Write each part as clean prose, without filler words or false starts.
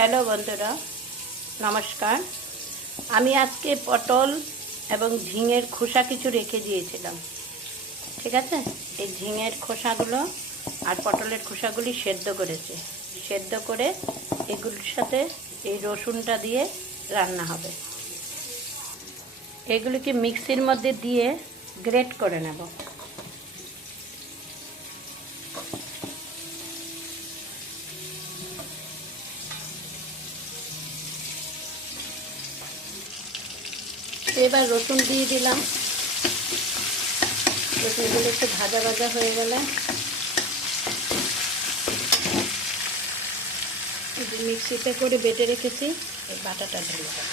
Hello বন্ধুরা, নমস্কার। আমি আজকে পটল এবং ঝিঙের খোসা কিছু রেখে দিয়েছিলাম, ঠিক আছে। এই ঝিঙের খোসাগুলো আর পটলের খোসাগুলি সেদ্ধ করেছে, সেদ্ধ করে এগুলোর সাথে এই রসুনটা দিয়ে রান্না হবে। এগুলিকে মিক্সির মধ্যে দিয়ে গ্রেট করে নেব। এবার রসুন দিয়ে দিলাম। রসুনগুলো একটু ভাজা ভাজা হয়ে গেলে মিক্সিতে করে বেটে রেখেছি, এই বাটাটা ঢেলে দেবো।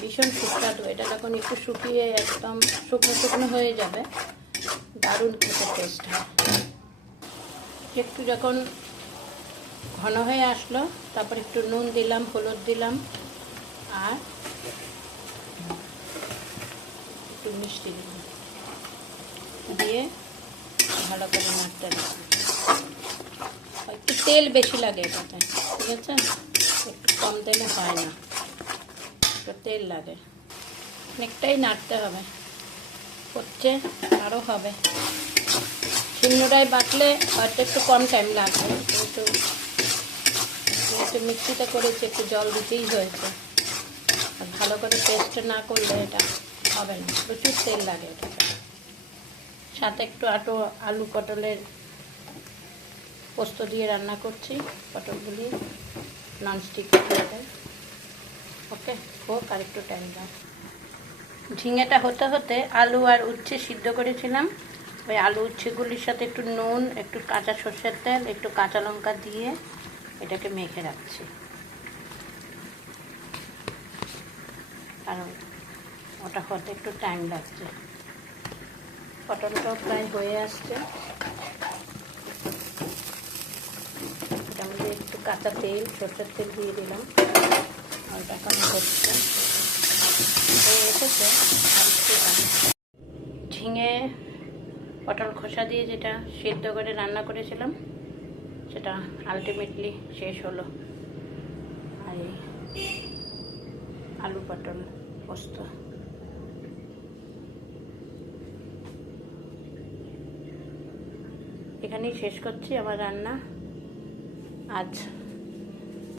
ভীষণ সুস্বাদু। এটা যখন একটু শুকিয়ে একদম শুকনো শুকনো হয়ে যাবে, দারুণ খেতে টেস্ট হয়। একটু যখন ঘন হয়ে আসলো, তারপর একটু নুন দিলাম, হলুদ দিলাম, আর একটু মিষ্টি দিলাম, দিয়ে ভালো করে নাড়তে দিলাম। একটু তেল বেশি লাগে এটাতে, ঠিক আছে। একটু কম তেলে হয় না, একটু তেল লাগে। অনেকটাই নাড়তে হবে, হচ্ছে আরও হবে। শিলনোড়ায় বাটলে হয়তো একটু কম টাইম লাগবে, কিন্তু মিক্সিতে করেছি, একটু জল দিতেই হয়েছে। আর ভালো করে পেস্ট না করলে এটা হবে না, প্রচুর তেল লাগে এটাতে। সাথে একটু আলু পটলের পোস্ত দিয়ে রান্না করছি, পটলগুলি ননস্টিক কড়াইতে। ওকে, হোক আর একটু টাইম লাগে। ঝিঙেটা হতে হতে আলু আর উচ্ছে সিদ্ধ করেছিলাম, ওই আলু উচ্ছেগুলির সাথে একটু নুন, একটু কাঁচা সর্ষের তেল, একটু কাঁচা লঙ্কা দিয়ে এটাকে মেখে রাখছি, কারণ ওটা হতে একটু টাইম লাগছে। পটলটাও প্রায় হয়ে আসছে। এটার মধ্যে একটু কাঁচা তেল, সর্ষের তেল দিয়ে দিলাম, ওটা এখন হচ্ছে, হয়ে এসেছে। আর একটু ঝিঙে পটল খোসা দিয়ে যেটা সিদ্ধ করে রান্না করেছিলাম, সেটা আলটিমেটলি শেষ হলো। আর এই আলু পটল পোস্ত, এখানেই শেষ করছি আমার রান্না আজ।